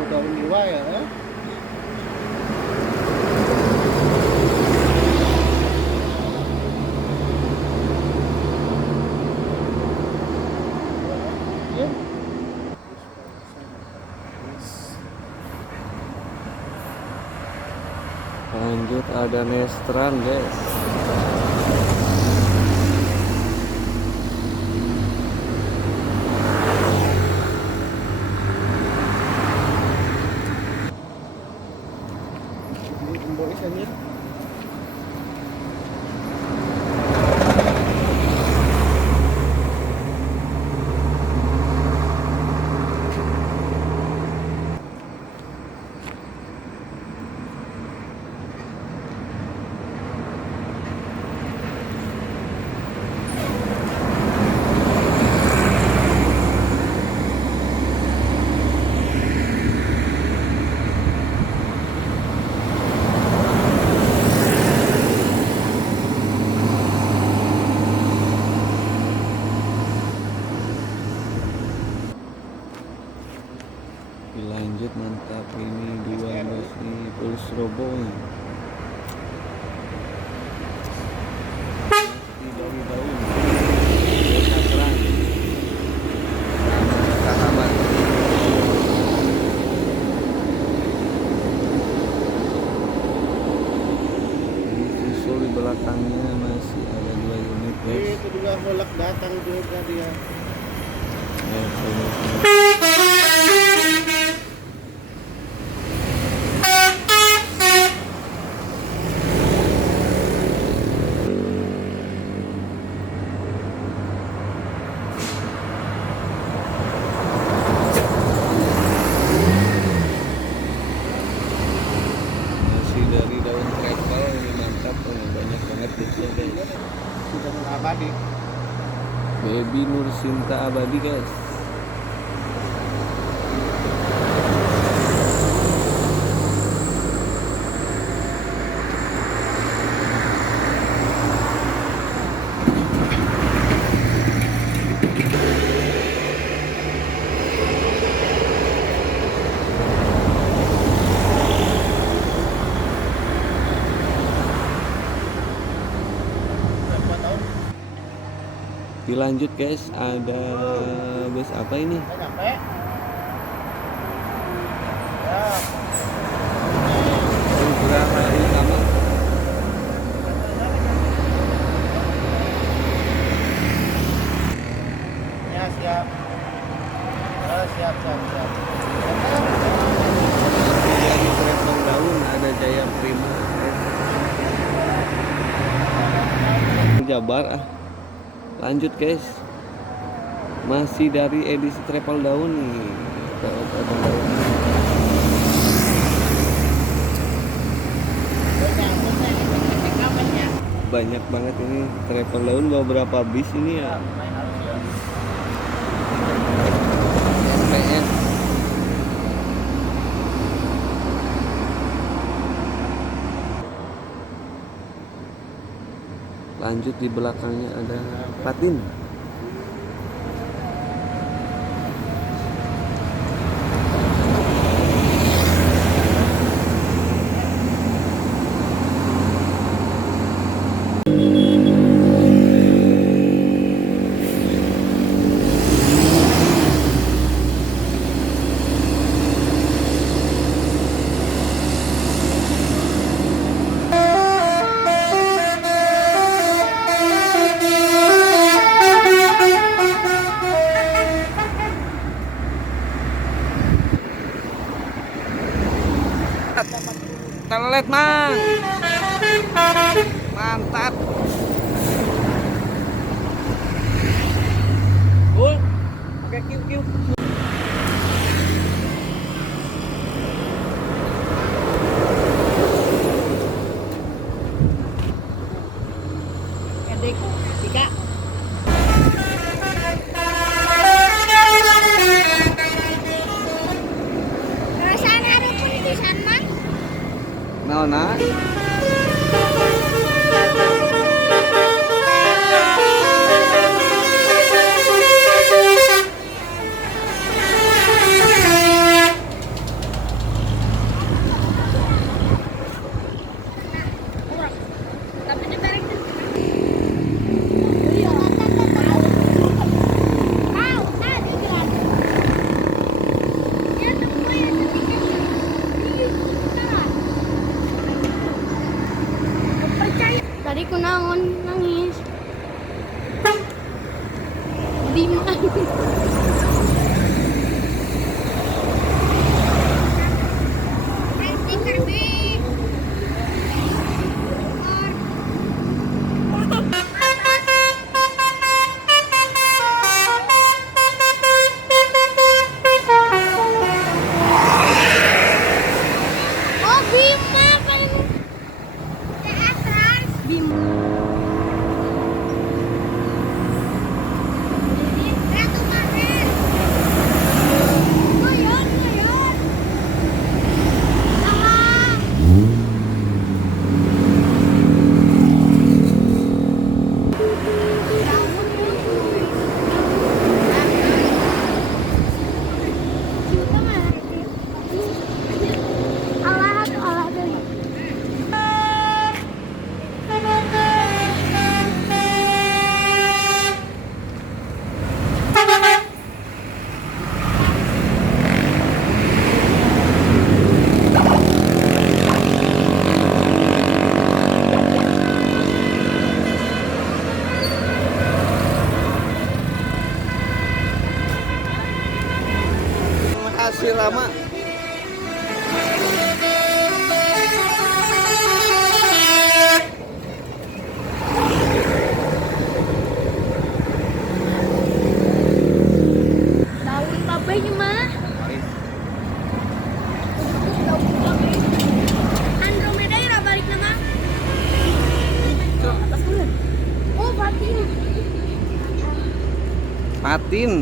atau daun liwa ya. Lanjut ada nestran guys. Lanjut mantap, ini 12 nih full strobo nih. Di daun-daun sakran sama sahabat. Ini susul di belakangnya masih ada 2 unit guys. Itu juga holak datang juga dia. Dari daun travel ini mantap, banyak banget bisa guys. Sudah abadi. Baby Nur Sinta abadi guys. Dilanjut guys, ada bus apa ini? Nyampe. Ya. Berapa utama? Ya siap. Siap. Ini travel daun ada Jaya Prima. Jabar ah. Lanjut guys, masih dari edisi travel daun nih. Travel daun. Banyak banget ini travel daun, beberapa bis ini ya. PS. Lanjut di belakangnya ada Patin. Telet mang, mantap. Oke, kiu. Adik, Tika. Perasaan ada pun di sana. Naona? si Rama. Daun babenya mah. Andromeda ya balik nama. Oh, batin. Patin.